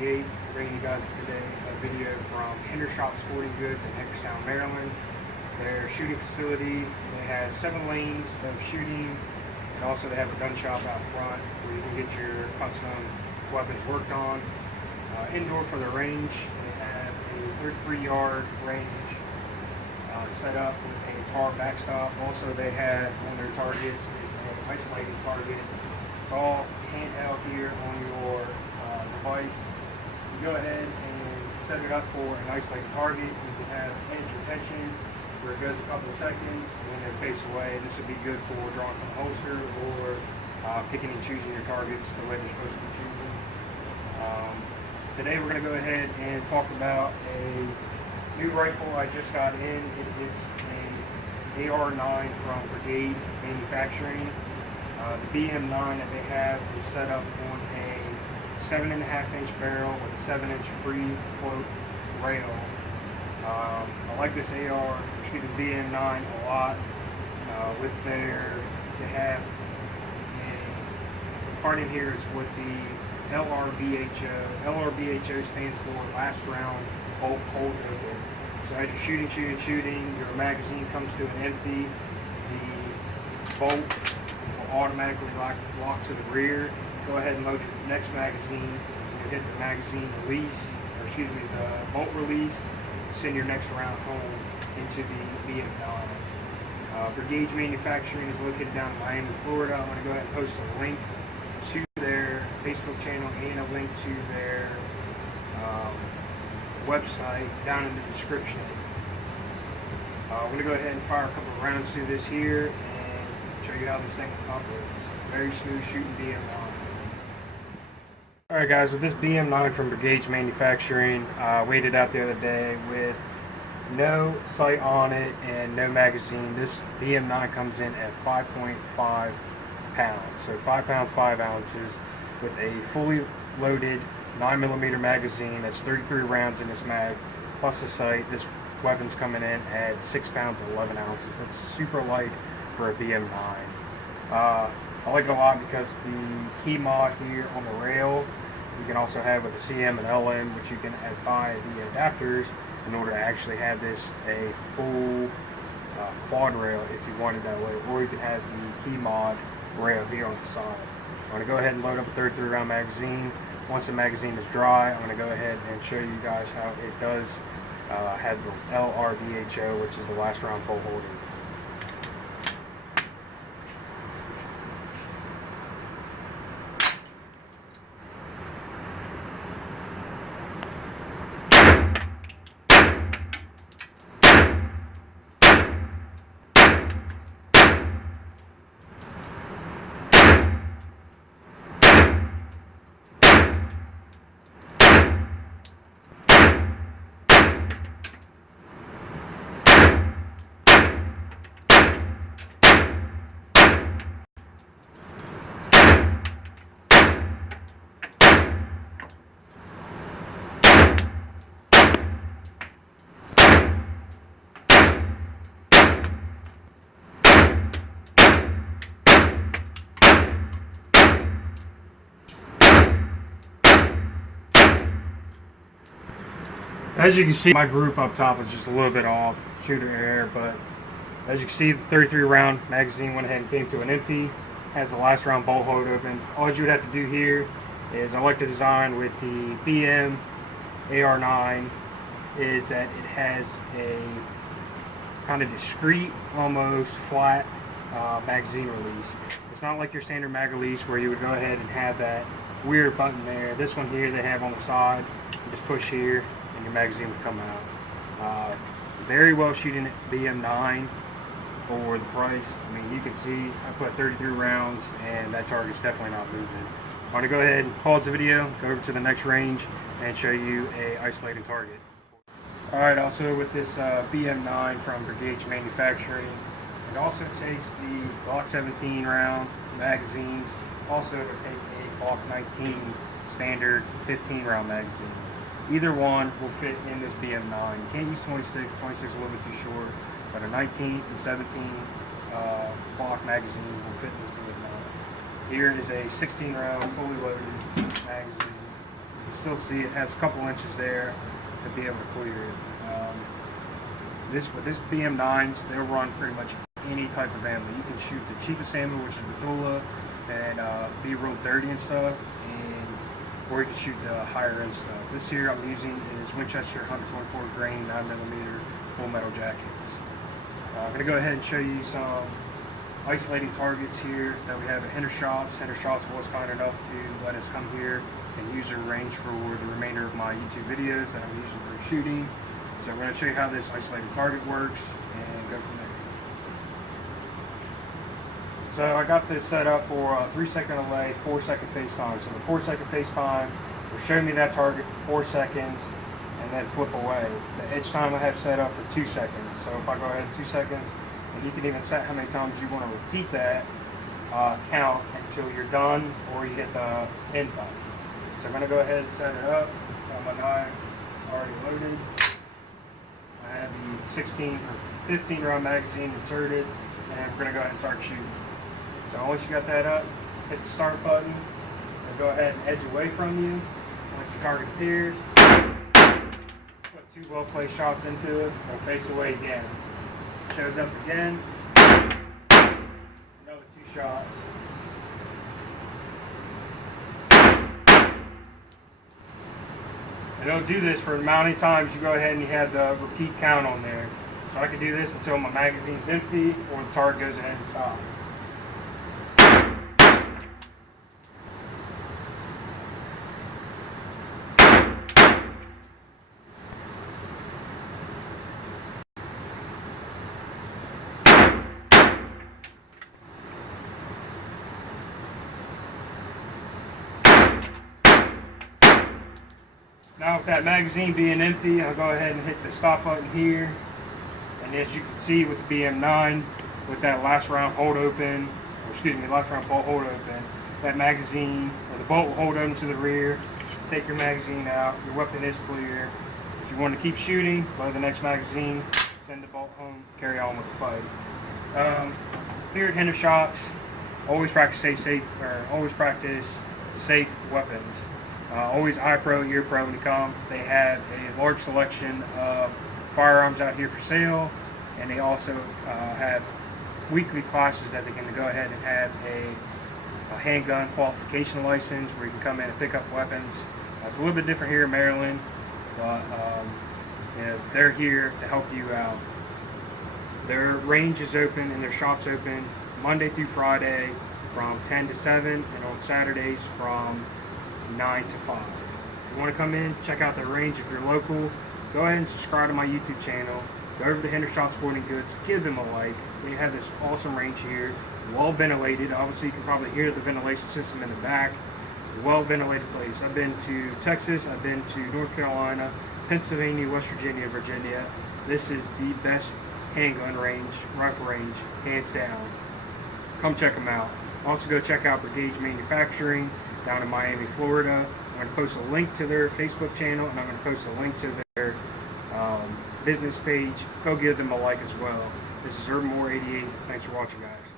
88, bringing you guys today a video from Hendershots Sporting Goods in Hagerstown, Maryland. Their shooting facility, they have 7 lanes of shooting, and also they have a gun shop out front where you can get your custom weapons worked on. Indoor for the range, they have a 33-yard range set up with a tar backstop. Also they have on their targets is an isolated target. It's all handheld here on your device. You go ahead and set it up for an isolated target. You can have edge retention where it goes a couple of seconds and then face away. This would be good for drawing from the holster or picking and choosing your targets the way they're supposed to be choosing. Today we're going to go ahead and talk about a new rifle I just got in. It is an AR9 from Brigade Manufacturing. The BM9 that they have is set up on a 7.5-inch barrel with a 7-inch free float rail. I like this BM9 a lot. They have a part in here is with the LRBHO. LRBHO stands for last round bolt hold open. So as you're shooting, your magazine comes to an empty. The bolt will automatically lock to the rear. Go ahead and load your next magazine. You'll get the magazine release, the bolt release. Send your next round home into the BM9. Brigade Manufacturing is located down in Miami, Florida. I'm going to go ahead and post a link to their Facebook channel and a link to their website down in the description. We're going to go ahead and fire a couple of rounds through this here and show you how this thing operates. Very smooth shooting BM9. Alright guys, with this BM9 from Brigade Manufacturing, weighed it out the other day with no sight on it and no magazine. This BM9 comes in at 5.5 pounds, so 5 pounds 5 ounces with a fully loaded 9mm magazine. That's 33 rounds in this mag plus the sight. This weapon's coming in at 6 pounds 11 ounces. That's super light for a BM9. I like it a lot because the key mod here on the rail you can also have with the CM and LM, which you can buy the adapters in order to actually have this a full quad rail if you want it that way, or you can have the key mod rail here on the side. I'm going to go ahead and load up a 33 round magazine. Once the magazine is dry, I'm going to go ahead and show you guys how it does have the LRBHO, which is the last round bolt holder. As you can see, my group up top is just a little bit off, shooter error, but as you can see, the 33 round magazine went ahead and came to an empty, has the last round bolt hold open. All you would have to do here is, I like the design with the BM AR9, is that it has a kind of discreet, almost flat magazine release. It's not like your standard mag release where you would go ahead and have that weird button there. This one here they have on the side, you just push here and your magazine will come out. Very well shooting BM9 for the price. I mean, you can see I put 33 rounds and that target's definitely not moving. I'm going to go ahead and pause the video, go over to the next range and show you a isolated target. Alright, also with this BM9 from Brigade Manufacturing, it also takes the Glock 17 round magazines, also to take a Glock 19 standard 15 round magazine. Either one will fit in this BM9. You can't use 26 is a little bit too short, but a 19 and 17 Glock magazine will fit in this BM9. Here is a 16 round fully loaded magazine. You can can still see it has a couple inches there to be able to clear it. With this BM9s, they'll run pretty much any type of ammo. You can shoot the cheapest ammo, which is Batula, and be real dirty and stuff, or you can shoot the higher end stuff. This here I'm using is Winchester 124 grain 9mm full metal jackets. I'm going to go ahead and show you some isolating targets here that we have at Hendershots. Hendershots was kind enough to let us come here and use their range for the remainder of my YouTube videos that I'm using for shooting. So I'm going to show you how this isolated target works and go from there. So I got this set up for 3-second delay, 4-second face time. So the 4-second face time will show me that target for 4 seconds and then flip away. The edge time I have set up for 2 seconds. So if I go ahead 2 seconds, and you can even set how many times you want to repeat that count until you're done or you hit the end button. So I'm going to go ahead and set it up. Got my knife already loaded. I have the 16 or 15 round magazine inserted, and we're going to go ahead and start shooting. So once you got that up, hit the start button, and go ahead and edge away from you. Once your target appears, put 2 well-placed shots into it, and face away again. Shows up again, another 2 shots. And it'll do this for how many times you go ahead and you have the repeat count on there. So I can do this until my magazine's empty or the target goes ahead and stops. Now with that magazine being empty, I'll go ahead and hit the stop button here. And as you can see with the BM9, with that last round hold open, or excuse me, last round bolt hold open, that magazine, or the bolt will hold open to the rear. Take your magazine out, your weapon is clear. If you want to keep shooting, load the next magazine, send the bolt home, carry on with the fight. Here at Hendershots, always practice safe weapons. Always eye pro, ear pro when you come. They have a large selection of firearms out here for sale, and they also have weekly classes that they can go ahead and have a handgun qualification license where you can come in and pick up weapons. It's a little bit different here in Maryland, but they're here to help you out. Their range is open and their shop's open Monday through Friday from 10 to 7, and on Saturdays from 9 to 5. If you want to come in, check out their range. If you're local, go ahead and subscribe to my YouTube channel. Go over to Hendershots Sporting Goods, give them a like. They have this awesome range here, well ventilated. Obviously, you can probably hear the ventilation system in the back. Well ventilated place. I've been to Texas, I've been to North Carolina, Pennsylvania, West Virginia, Virginia. This is the best handgun range, rifle range, hands down. Come check them out. Also go check out Brigade Manufacturing down in Miami, Florida. I'm going to post a link to their Facebook channel, and I'm going to post a link to their business page. Go give them a like as well. This is urbanwar88. Thanks for watching, guys.